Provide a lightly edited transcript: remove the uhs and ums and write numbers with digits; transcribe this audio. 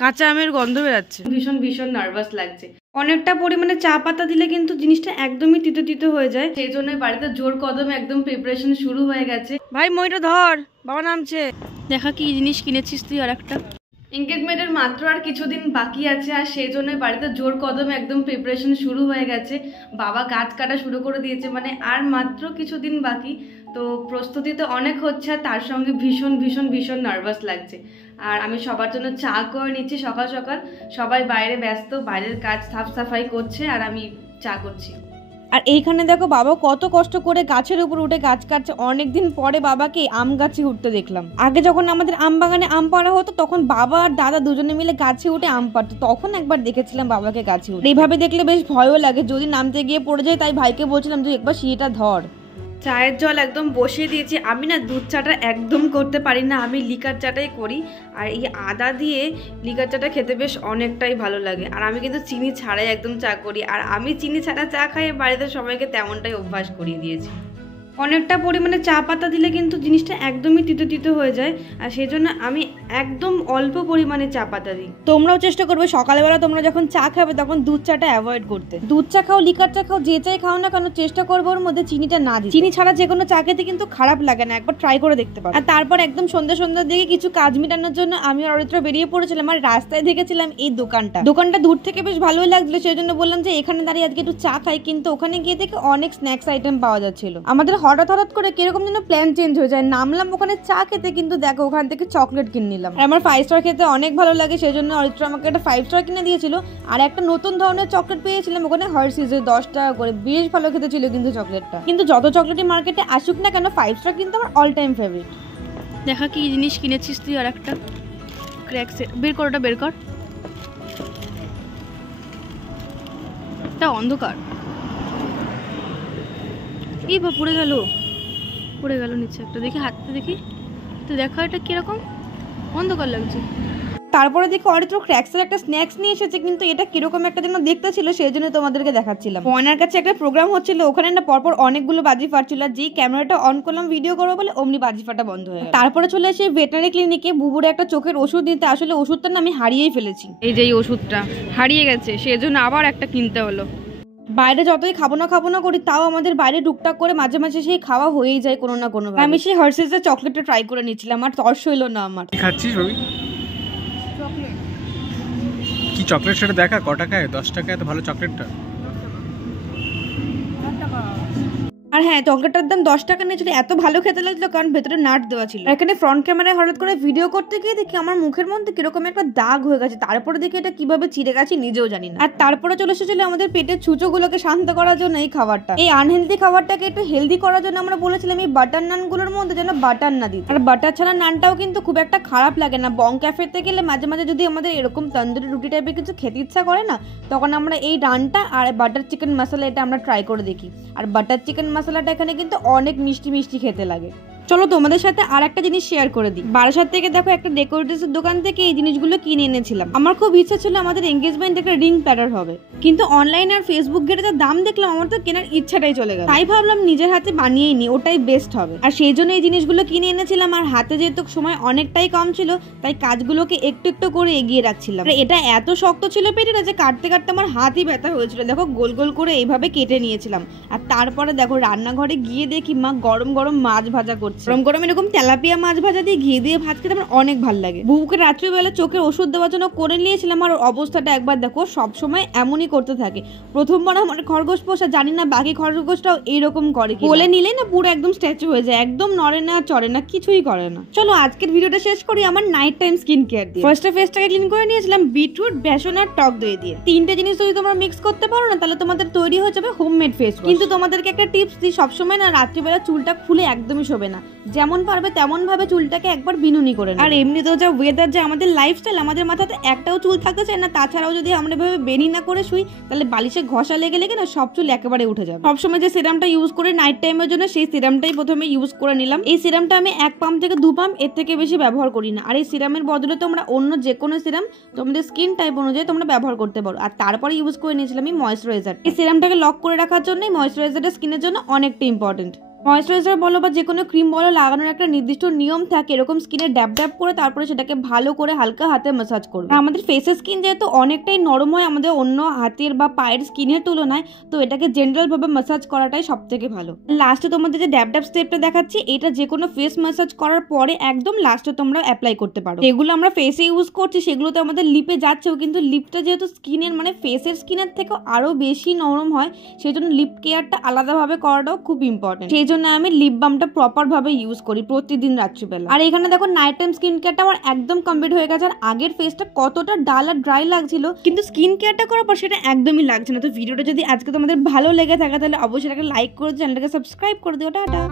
কাঁচা আমের গন্ধ বেরাচ্ছে, ভীষণ ভীষণ নার্ভাস লাগছে। অনেকটা পরিমাণে চা পাতা দিলে কিন্তু জিনিসটা একদমই তিতো তিতো হয়ে যায়, সেই জন্য বাড়িতে জোর কদমে একদম প্রিপারেশন শুরু হয়ে গেছে। ভাই মইটা ধর, বাবা নামছে। দেখা কি জিনিস কিনেছিস তুই? আর একটা এনগেজমেন্টের মাত্র আর কিছুদিন বাকি আছে, আর সেই জন্য বাড়িতে জোর কদমে একদম প্রিপারেশন শুরু হয়ে গেছে। বাবা গাছ কাটা শুরু করে দিয়েছে, মানে আর মাত্র কিছুদিন বাকি। তো প্রস্তুতি তো অনেক হচ্ছে, আর তার সঙ্গে ভীষণ ভীষণ ভীষণ নার্ভাস লাগছে। আর আমি সবার জন্য চা করে নিচ্ছি সকাল সকাল। সবাই বাইরে ব্যস্ত, বাইরের কাজ সাফ সাফাই করছে, আর আমি চা করছি। আর এইখানে দেখো বাবা কত কষ্ট করে গাছের উপর উঠে গাছ কাটছে। অনেকদিন পরে বাবাকে আম গাছে উঠতে দেখলাম। আগে যখন আমাদের আম বাগানে আম পাড়া হতো, তখন বাবা আর দাদা দুজনে মিলে গাছে উঠে আম পাড়তো, তখন একবার দেখেছিলাম বাবাকে গাছে উঠে। এইভাবে দেখলে বেশ ভয়ও লাগে, যদি নামতে গিয়ে পড়ে যায়। তাই ভাইকে বলছিলাম যে একবার সিঁড়িটা ধর। চায়ের জল একদম বসিয়ে দিয়েছি। আমি না দুধ চাটা একদম করতে পারি না, আমি লিকার চাটাই করি। আর এই আদা দিয়ে লিকার চাটা খেতে বেশ অনেকটাই ভালো লাগে। আর আমি কিন্তু চিনি ছাড়াই একদম চা করি, আর আমি চিনি ছাড়া চা খাই, বাড়িতে সবাইকে তেমনটাই অভ্যাস করিয়ে দিয়েছি। অনেকটা পরিমাণে চা পাতা দিলে কিন্তু জিনিসটা একদমই তিতো তিতো হয়ে যায়, আর সেই জন্য আমি একদম অল্প পরিমাণে চা পাতা দিই। তোমরাও চেষ্টা করবে সকালবেলা তোমরা যখন চা খাবে তখন দুধ চাটা অ্যাভয়েড করতে। দুধ চা খাও, লিকার চা খাও, যে চাই খাও না কেন, চেষ্টা করবো ওর মধ্যে চিনিটা না দিই। চিনি ছাড়া যে কোনো চা খেতে কিন্তু খারাপ লাগে না, একবার ট্রাই করে দেখতে পারো। আর তারপর একদম সন্ধ্যার দিকে কিছু কাজ মেটানোর জন্য আমি আর অরিত্র বেরিয়ে পড়েছিলাম। আর রাস্তায় দেখেছিলাম এই দোকানটা দূর থেকে বেশ ভালোই লাগছিল, সেই জন্য বললাম যে এখানে দাঁড়িয়ে আজকে একটু চা খাই। কিন্তু ওখানে গিয়ে দেখে অনেক স্ন্যাক্স আইটেম পাওয়া যাচ্ছিল। আমাদের হঠাৎ করে কিরকম যেন প্ল্যান চেঞ্জ হয়ে যায়। নামলাম ওখানে চা খেতে, কিন্তু দেখো ওখান থেকে চকলেট কিনে নিলাম। আর আমার 5 স্টার খেতে অনেক ভালো লাগে, সেই জন্য অরিত্র আমাকে একটা 5 স্টার কিনে দিয়েছিল। আর একটা নতুন ধরনের চকলেট পেয়েছিলাম ওখানে, হার্শিজের 10 টাকা করে। বেশ ভালো খেতে ছিল কিন্তু চকলেটটা। কিন্তু যত চকলেটই মার্কেটে আসুক না কেন, 5 স্টার কিন্তু আমার অল টাইম ফেভারিট। দেখা কি জিনিস কিনেছিস তুই? আর একটা ক্র্যাকস বের কর, ওটা বের কর। এটা অন্ধকার, এই বা পড়ে গেল নিচে একটা। দেখি হাতটা দেখি তো, দেখা এটা কিরকম অন্ধকার লাগছে। তারপরে দেখি অরিত্র ক্র্যাক্সের একটা স্ন্যাক্স নিয়ে এসেছে, কিন্তু এটা কিরকম একটা যেন দেখতে ছিল, সেই জন্য তোমাদেরকে দেখাচ্ছিলাম। পয়নার কাছে একটা প্রোগ্রাম হচ্ছিল, ওখানে না পরপর অনেকগুলো বাজি ফাটছিল। যেই ক্যামেরাটা অন করলাম ভিডিও করবো বলে অমনি বাজি ফাটা বন্ধ হয়ে গেল। তারপরে চলে এসে ভেটেনারি ক্লিনিকে বুবুর একটা চোখের ওষুধ নিতে। আসলে ওষুধটা না আমি হারিয়েই ফেলেছি, এই যে এই ওষুধটা হারিয়ে গেছে, সেই জন্য আবার একটা কিনতে হলো। বাইরে যতই খাবো না করি, তাও আমাদের বাইরে টুকটাক করে মাঝে মাঝে সেই খাওয়া হয়েই যায় কোনো না কোনো। আমি সেই হার্শিজের চকলেটটা ট্রাই করে নিচ্ছিলাম, আর তর্স হইলো না আমার। কি খাচ্ছিস ভাবি? চকলেট। কি চকলেট সেটা দেখা? ক টাকায়? 10 টাকায় এত ভালো চকলেটটা? আর হ্যাঁ, চকলেটটার দাম 10 টাকা নিয়েছিল। এত ভালো খেতে লাগলো কারণ ভেতরে নাট দেওয়া ছিল। এখানে ফ্রন্ট ক্যামেরায় হঠাৎ করে ভিডিও করতে গিয়ে দেখি আমার মুখের মধ্যে কিরকম একটা দাগ হয়ে গেছে। তারপরে দেখি এটা কিভাবে চিড়ে গেছে নিজেও জানি না। আর তারপরে চলে এসেছিল আমাদের পেটের ছুঁচোগুলোকে শান্ত করার জন্য এই খাবারটা। এই আনহেলদি খাবারটাকে একটু হেলদি করার জন্য আমরা বলেছিলাম এই বাটার নানগুলোর মধ্যে যেন বাটার না দিই। আর বাটার ছাড়া নানটাও কিন্তু খুব একটা খারাপ লাগে না। বং ক্যাফেতে গেলে মাঝে মাঝে যদি আমাদের এরকম তন্দুরি রুটি টাইপের কিছু খেতে ইচ্ছা করে না, তখন আমরা এই নানটা আর বাটার চিকেন মশলা এটা আমরা ট্রাই করে দেখি। আর বাটার চিকেন মশলাটা এখানে কিন্তু অনেক মিষ্টি মিষ্টি খেতে লাগে। চলো তোমাদের সাথে আর একটা জিনিস শেয়ার করে দিই। বারাসাত থেকে দেখো একটা ডেকোরেটিভসের দোকান থেকে এই জিনিসগুলো কিনে এনেছিলাম। আমার খুব ইচ্ছা ছিল আমাদের এনগেজমেন্ট একটা রিং প্যাটার হবে, কিন্তু অনলাইন আর ফেসবুক ঘেটে যা দাম দেখলাম, আমার তো কেনার ইচ্ছাটাই চলে গেল। তাই ভাবলাম নিজের হাতে বানিয়েই নি, ওটাই বেস্ট হবে। আর সেই জন্য এই জিনিসগুলো কিনে এনেছিলাম। আর হাতে যেহেতু সময় অনেকটাই কম ছিল, তাই কাজগুলোকে একটু একটু করে এগিয়ে রাখছিলাম। এটা এত শক্ত ছিল পেটিটা যে কাটতে কাটতে আমার হাতই ব্যথা হয়েছিল। দেখো গোল গোল করে এইভাবে কেটে নিয়েছিলাম। আর তারপরে দেখো রান্নাঘরে গিয়ে দেখি মা গরম গরম মাছ ভাজা করছে। গরম গরম এরকম তেলাপিয়া মাছ ভাজা দিয়ে ঘি দিয়ে ভাত খেতে আমার অনেক ভালো লাগে। বুবুকে রাত্রিবেলা চোখের ওষুধ দেওয়ার জন্য করে নিয়েছিলাম। আর অবস্থাটা একবার দেখো, সবসময় এমনই করতে থাকে। প্রথমবার আমার খরগোশ পোষা, জানি না বাকি খরগোশটাও এইরকম করে। কোলে নিলে না পুরো একদম স্ট্যাচু হয়ে যায়, একদম নড়ে না চড়ে না, কিছুই করে না। চলো আজকের ভিডিওটা শেষ করি আমার নাইট টাইম স্কিন কেয়ার দিয়ে। ফার্স্টে ফেসটাকে ক্লিন করে নিয়েছিলাম বিটরুট, বেসন আর টক দই দিয়ে। তিনটে জিনিস যদি তোমরা মিক্স করতে পারো না, তাহলে তোমাদের তৈরি হয়ে যাবে হোমমেড ফেস ওয়াশ। কিন্তু তোমাদেরকে একটা টিপস দিই, সবসময় না রাত্রিবেলা চুলটা খুলে একদমই শোবে না। যেমন পারবে তেমন ভাবে চুলটাকে একবার বিনুনি করে নাও। আর এমনিতেও যা ওয়েদার, যে আমাদের লাইফস্টাইল, আমাদের মাথাতে একটাও চুল থাকতে চায় না। তাছাড়াও যদি আমরা এভাবে বেনি না করে শুই, তাহলে বালিশে ঘষা লেগে লেগে না সব চুল একেবারে উঠে যাবে। সবসময় যে সিরামটা ইউজ করে নাইট টাইমের জন্য, সেই সিরামটাই প্রথমে ইউজ করে নিলাম। এই সিরামটা আমি 1 পাম্প থেকে 2 পাম্প, এর থেকে বেশি ব্যবহার করি না। আর এই সিরামের বদলে তোমরা অন্য যে কোনো সিরাম তোমাদের স্কিন টাইপ অনুযায়ী তোমরা ব্যবহার করতে পারো। আর তারপরে ইউজ করে নিয়েছিলাম এই ময়েশ্চারাইজার। এই সিরামটাকে লক করে রাখার জন্য ময়েশ্চারাইজারটা স্কিনের জন্য অনেকটা ইম্পর্টেন্ট। ময়েশ্চারাইজার বলো বা যে কোনো ক্রিম বলো লাগানোর একটা নির্দিষ্ট নিয়ম থাকে, এরকম স্কিনে ড্যাব ড্যাব করে তারপরে সেটাকে ভালো করে হালকা হাতে ম্যাসাজ করবে। আমাদের ফেসের স্কিন যেহেতু অনেকটাই নরম হয় আমাদের অন্য হাতের বা পায়ের স্কিনের তুলনায়, তো এটাকে জেনারেল ভাবে ম্যাসাজ করাটাই সব থেকে ভালো। লাস্টে তোমাদের যে ড্যাব ড্যাব স্টেপটা দেখাচ্ছি, এটা যে কোনো ফেস ম্যাসাজ করার পরে একদম লাস্টে তোমরা অ্যাপ্লাই করতে পারো। যেগুলো আমরা ফেসে ইউজ করছি সেগুলো তো আমাদের লিপে যাচ্ছেও, কিন্তু লিপটা যেহেতু স্কিনের মানে ফেসের স্কিনের থেকে আরো বেশি নরম হয়, সেই জন্য লিপ কেয়ারটা আলাদাভাবে করাটাও খুব ইম্পর্টেন্ট। সেই জন্য আমি লিপ বামটা প্রপার ভাবে ইউজ করি প্রতিদিন রাত্রিবেলা। আর এখানে দেখো নাইট টাইম স্কিন কেয়ারটা আমার একদম কমপ্লিট হয়ে গেছে। আর আগের ফেসটা কতটা ডাল আর ড্রাই লাগছিল, কিন্তু স্কিন কেয়ারটা করার পর সেটা একদমই লাগছে না। তো ভিডিওটা যদি আজকে তোমাদের ভালো লেগে থাকে তাহলে অবশ্যই একটা লাইক করে চ্যানেলটাকে সাবস্ক্রাইব করে দিও। টাটা।